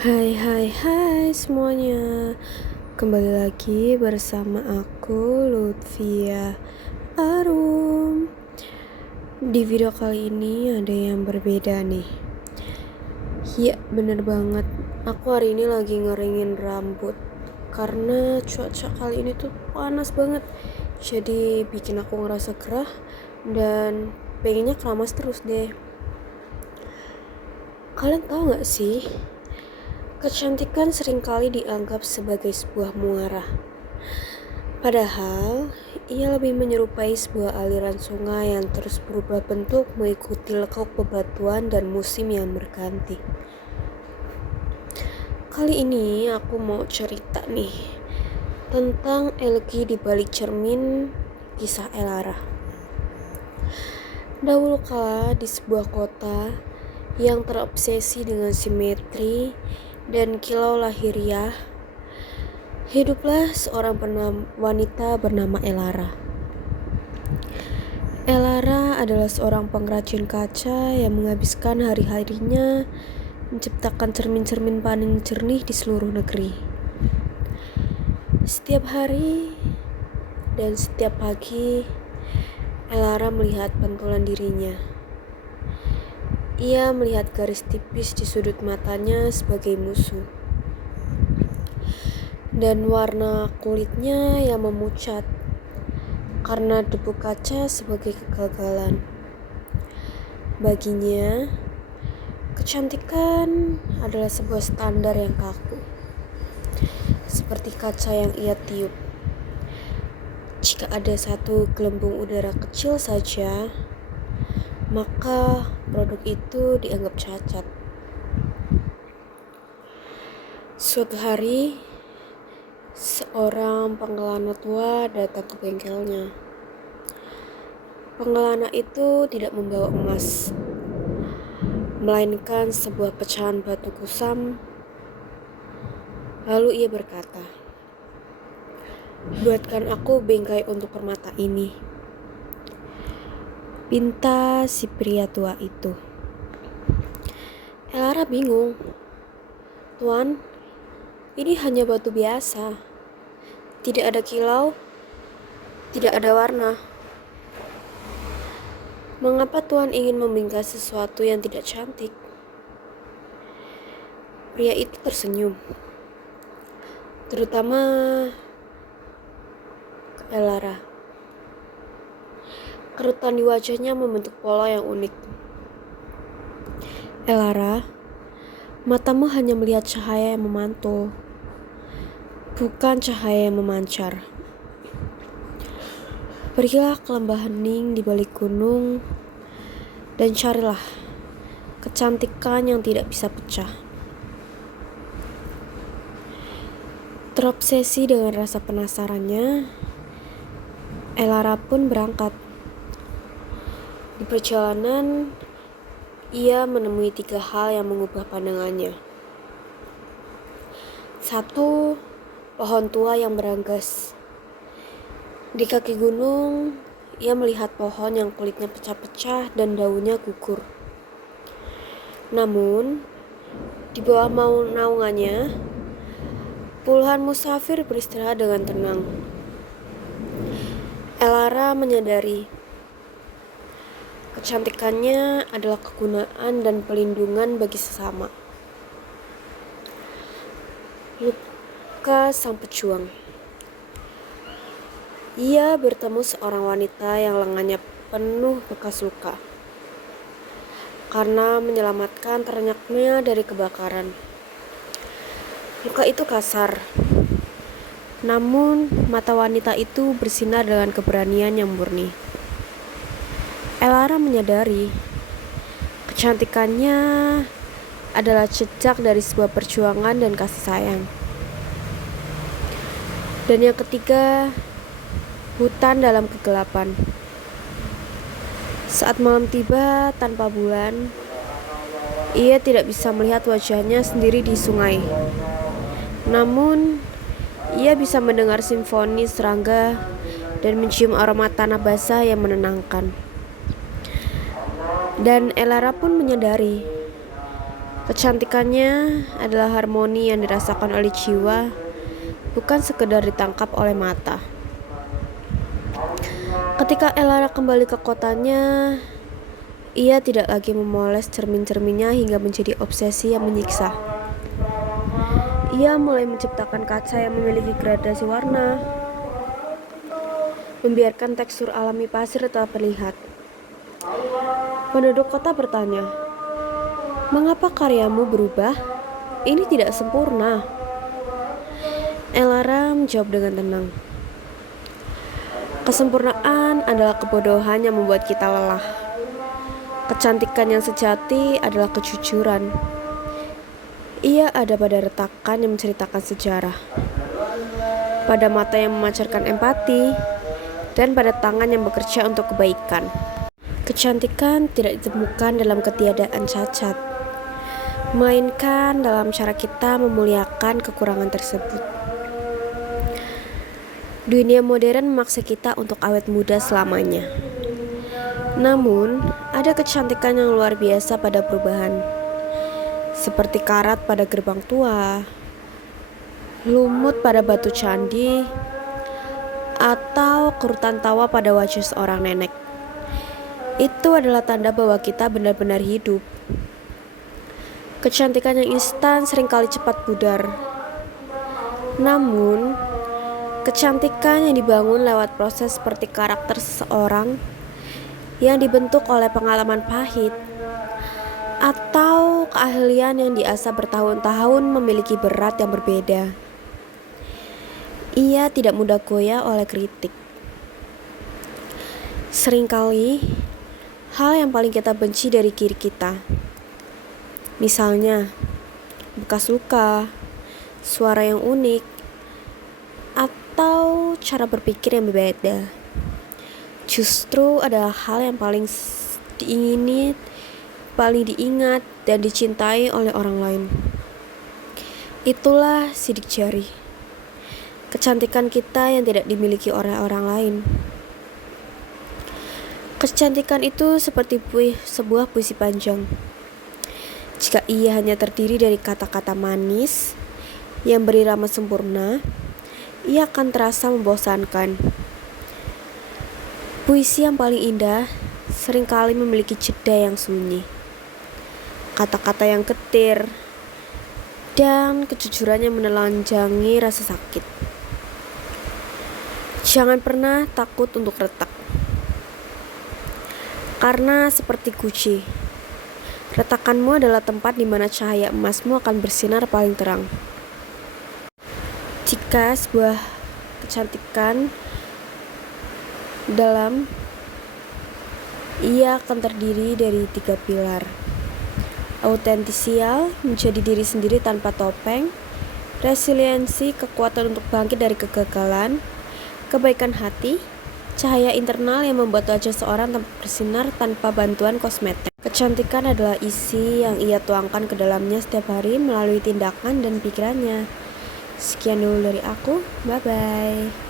Hai hai hai semuanya. Kembali lagi bersama aku Lutfia Arum. Di video kali ini ada yang berbeda nih. Iya bener banget, aku hari ini lagi ngeringin rambut karena cuaca kali ini tuh panas banget. Jadi bikin aku ngerasa gerah dan pengennya keramas terus deh. Kalian tahu gak sih, kecantikan seringkali dianggap sebagai sebuah muara. Padahal, ia lebih menyerupai sebuah aliran sungai yang terus berubah bentuk mengikuti lekuk bebatuan dan musim yang berganti. Kali ini aku mau cerita nih tentang elegi di balik cermin kisah Elara. Dahulu kala di sebuah kota yang terobsesi dengan simetri dan kilau lahiriah, hiduplah seorang wanita bernama Elara. Elara adalah seorang pengrajin kaca yang menghabiskan hari-harinya menciptakan cermin-cermin paling jernih di seluruh negeri. Setiap hari dan setiap pagi, Elara melihat pantulan dirinya. Ia melihat garis tipis di sudut matanya sebagai musuh, dan warna kulitnya yang memucat karena debu kaca sebagai kegagalan. Baginya, kecantikan adalah sebuah standar yang kaku, seperti kaca yang ia tiup. Jika ada satu gelembung udara kecil saja, maka produk itu dianggap cacat. Suatu hari, seorang penggelana tua datang ke bengkelnya. Penggelana itu tidak membawa emas, melainkan sebuah pecahan batu kusam. Lalu ia berkata, "Buatkan aku bingkai untuk permata ini," pinta si pria tua itu. Elara bingung. "Tuan, ini hanya batu biasa. Tidak ada kilau, tidak ada warna. Mengapa Tuan ingin membingkai sesuatu yang tidak cantik?" Pria itu tersenyum, terutama ke Elara. Kerutan di wajahnya membentuk pola yang unik. "Elara, matamu hanya melihat cahaya yang memantul, bukan cahaya yang memancar. Pergilah ke lembah hening di balik gunung dan carilah kecantikan yang tidak bisa pecah." Terobsesi dengan rasa penasarannya, Elara pun berangkat. Di perjalanan, ia menemui 3 hal yang mengubah pandangannya. 1. Pohon tua yang beranggas. Di kaki gunung, ia melihat pohon yang kulitnya pecah-pecah dan daunnya gugur. Namun, di bawah naungannya, puluhan musafir beristirahat dengan tenang. Elara menyadari kecantikannya adalah kegunaan dan pelindungan bagi sesama. Luka sang pejuang. Ia bertemu seorang wanita yang lengannya penuh bekas luka karena menyelamatkan ternaknya dari kebakaran. Luka itu kasar, namun mata wanita itu bersinar dengan keberanian yang murni. Elara menyadari kecantikannya adalah jejak dari sebuah perjuangan dan kasih sayang. Dan yang ketiga, hutan dalam kegelapan. Saat malam tiba tanpa bulan, ia tidak bisa melihat wajahnya sendiri di sungai. Namun, ia bisa mendengar simfoni serangga dan mencium aroma tanah basah yang menenangkan. Dan Elara pun menyadari Kecantikannya adalah harmoni yang dirasakan oleh jiwa, bukan sekedar ditangkap oleh mata. Ketika Elara kembali ke kotanya, ia tidak lagi memoles cermin-cerminnya hingga menjadi obsesi yang menyiksa. Ia mulai menciptakan kaca yang memiliki gradasi warna, membiarkan tekstur alami pasir tetap terlihat. Penduduk kota bertanya, "Mengapa karyamu berubah? Ini tidak sempurna." Elara menjawab dengan tenang, "Kesempurnaan adalah kebodohan yang membuat kita lelah. Kecantikan yang sejati adalah kejujuran. Ia ada pada retakan yang menceritakan sejarah, pada mata yang memancarkan empati, dan pada tangan yang bekerja untuk kebaikan." Kecantikan tidak ditemukan dalam ketiadaan cacat, melainkan dalam cara kita memuliakan kekurangan tersebut. Dunia modern memaksa kita untuk awet muda selamanya. Namun, ada kecantikan yang luar biasa pada perubahan, seperti karat pada gerbang tua, lumut pada batu candi, atau kerutan tawa pada wajah seorang nenek. Itu adalah tanda bahwa kita benar-benar hidup. Kecantikan yang instan seringkali cepat pudar. Namun, kecantikan yang dibangun lewat proses seperti karakter seseorang yang dibentuk oleh pengalaman pahit atau keahlian yang diasah bertahun-tahun memiliki berat yang berbeda. Ia tidak mudah goyah oleh kritik. Seringkali, hal yang paling kita benci dari diri kita, misalnya bekas luka, suara yang unik, atau cara berpikir yang berbeda, justru adalah hal yang paling diingat dan dicintai oleh orang lain. Itulah sidik jari, kecantikan kita yang tidak dimiliki oleh orang lain. Kecantikan itu seperti sebuah puisi panjang. Jika ia hanya terdiri dari kata-kata manis yang berirama sempurna, ia akan terasa membosankan. Puisi yang paling indah seringkali memiliki jeda yang sunyi, kata-kata yang getir, dan kejujuran yang menelanjangi rasa sakit. Jangan pernah takut untuk retak. Karena seperti guci, retakanmu adalah tempat di mana cahaya emasmu akan bersinar paling terang. Jika sebuah kecantikan dalam, ia akan terdiri dari 3 pilar. Autentisial, menjadi diri sendiri tanpa topeng. Resiliensi, kekuatan untuk bangkit dari kegagalan. Kebaikan hati, cahaya internal yang membuat wajah seorang bersinar tanpa bantuan kosmetik. Kecantikan adalah isi yang ia tuangkan ke dalamnya setiap hari melalui tindakan dan pikirannya. Sekian dulu dari aku, bye-bye.